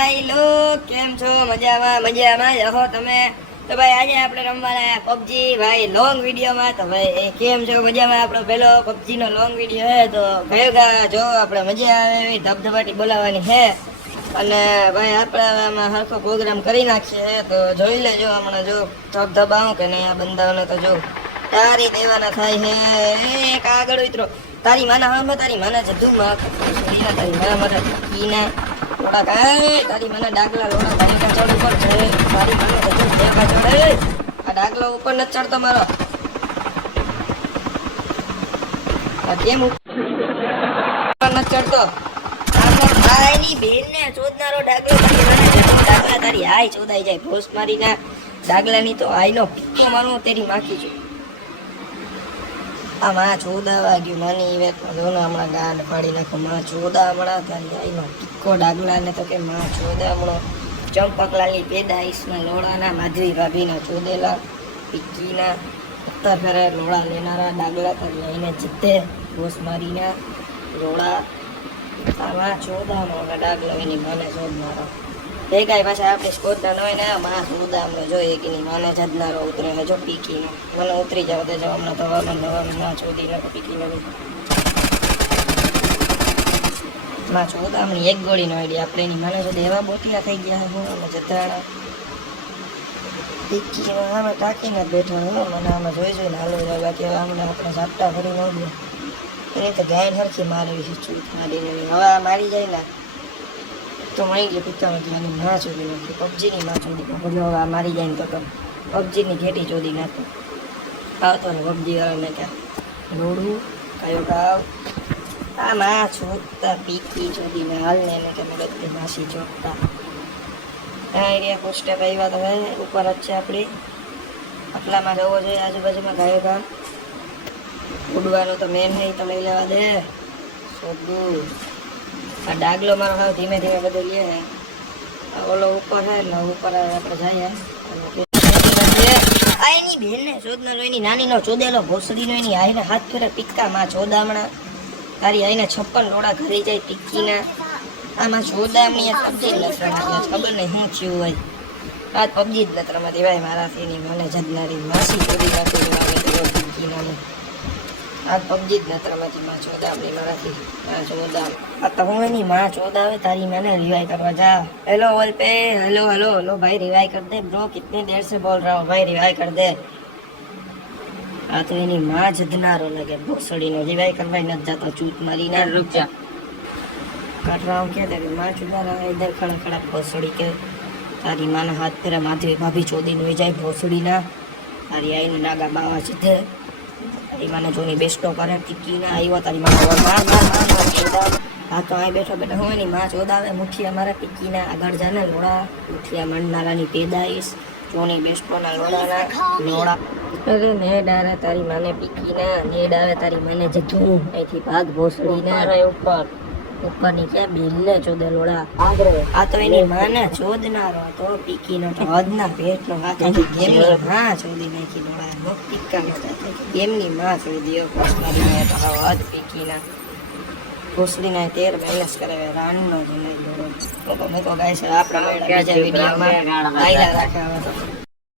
Hello, કેમ છો? મજામાં રહો તમે. તો ભાઈ આજે આપણે રમવાના પબજી ભાઈ લોંગ વિડીયોમાં. તો ભાઈ કેમ છો? મજામાં. આપણો પહેલો પબજી નો લોંગ વિડીયો હે તો કયો જો આપણે મજા આવે એવી ધબધબાટી બોલાવવાની છે. અને ભાઈ આપણે આમાં હરખો પ્રોગ્રામ કરી નાખીએ તો જોઈ લેજો હમણાં જો ધબધબાવું કે નહીં. આ બંદાઓને તો જો તારી દેવાના થાય છે. એક આગળ ઉતરો તારી માના હા તારી માના જતું તારી મારા ઈના લોડા કાય તારી મને ડાગલા લોડા તારી ચડ ઉપર છે. તારી મને જતું દેખા ચડે આ ડાગલો ઉપર ન ચડતો મારો. આ કેમ ઉપર ન ચડતો? ભાઈની બેનને ચોદનારો ડાગલો તારી મને જતું ડાગલા તારી હાય ચોદાઈ જાય ભોસ મારીના ડાગલાની તો આઈનો પિક્કો મારું તેરી માખી છું. આ માં ચોદા વાગ્યું માની વેતમાં જો ને હમણાં ગાંડ પાડી નાખો. માં ચોદા હમણાં તારી આઈનો પિક્કો ડાગલા ને તો કે માં ચોદા હમણાં ચંપકલાલી પેદાઈશના લોડાના માધવી ભાભીના ચોદેલા પિક્કીના ઉત્તર ફેરે લોડા લેનારા ડાગલા તારી આઈને જીતે ભોસ મારીના લોડા. આમાં ચોદામાં ડાગલો એની મને શોધનારો એ કાંઈ પાછા આપણે સ્કોરના ન હોય ને માં ચોદા અમને જોઈએ કે ની મને જદનારો ઉતરે છે જો પીકીનો મને ઉતરી જાવ તો જાવ હમણાં થવાનું માં ચોદી નાખો પીકીમાં માં ચોદા હમણાં એક ગોળીનો આઈડિયા આપણે એની મને જો એવા બોટિયા થઈ ગયા હું અમે જતરાણા પીકીમાં અમે ટાંકીને બેઠા હું મને આમાં જોઈને હાલો રહ્યા કે અમને આપણે ઝાપટા ફરી ન ગયા એની તો ગાયન હરખી મારવી છે ચૂત મારીને. હવે આ મારી જાય ને તો મળી ગયો પિત્તામાં એની માં ચોદી નાખી પબજીની માં ચોદી નાખો. હવે આ મારી જાય ને તો પબજીની ઘેટી ચોદી નાખો. આવતો ને પબજી વાળાને ક્યાં લોડું કયો ગાવ આ માં છોડતા પીકી ચોદીને હાલને એને કે મગજની માસી ચોટતા આ એરિયા કોસ્ટે આવ્યા તો હવે ઉપર જ છે આપણી આટલામાં જવો જોઈએ આજુબાજુમાં ગાયો ગામ ઉડવાનું તો મેન હે તો લઈ લેવા દે સોદું. આ ડાગલો મારો હાવ ધીમે ધીમે બધું લે ઓલો ઉપર હે ને ઉપર આપણે જઈએ આ એની બેનને શોધનારો એની નાનીનો ચોદેલો ભોસડીનો એની આઈને હાથ ફેરે પિક્કા માં ચોદામણા તારી આઈને 56 લોડા ઘરી જાય પિક્કીના. આમાં ચોદામણી પબજી જ નથી રમાતી ખબર નહીં શું થયું હોય. આ પબજી જ નથી રમાતી ભાઈ મારાથી એની મને જદનારી માસી ચોદી નાખી પિક્કીનાની. આ પબજી જ નથી રમાતી માં ચોદામણી મારાથી માં ચોદામ. આ તો હું એની માં ચોદાવે તારી મને रिवाई करवा जा. हेलो बोल पे हेलो हेलो हेलो भाई रिवाई कर दे ब्रो कितनी देर से बोल रहा हूँ भाई रिवाई कर दे. આ તો એની માં જદનારો લગે ભોસડીનો रिवाई करवाई न जाता चूत मारी ना रुक जा काट रहा हूँ क्या तेरे माँ चुदा रहा है इधर खड़ा खड़ा भोसड़ी के तारी माँ ना हाथ तेरा माधवी भाभी चोदी नो जाए भोसड़ी ना तारी आई ने नागा बावा सीधे तारी माँ ने जोनी बेस्टो करे टिक्की ना आई वो तारी माँ हाँ तो आई बैठो बैठो हूँ नहीं माँ चौदावे मुठिया मारा टिक्की ना आगर जाने लोड़ा मुठिया मंडनारा नी पेदाइश जोनी बेस्टो ना लोड़ा ना लोड़ा अरे ने डारे तारी माने पीकी ना ने डारे तारी माने जथू ऐથી ભાગ ભોસડી ના રે ઉપર ની કે બિલ્લે ચોદે લોડા આ તો એની માને ચોદનારો તો પીકી નો તો હદના પેટ નો હાથ ગેમ ની માં ચોદી નાખી લોડા નો પીકા નો ગેમ ની માં ચોદી ભોસડી ને તો હદ પીકી ના ભોસડી ના 13 બેલેન્સ કરે રાણ નો જ નહીં લોડો તો મેકો ગાઈસ આપણા બીજા વિડિયો માં આઈલા રાખા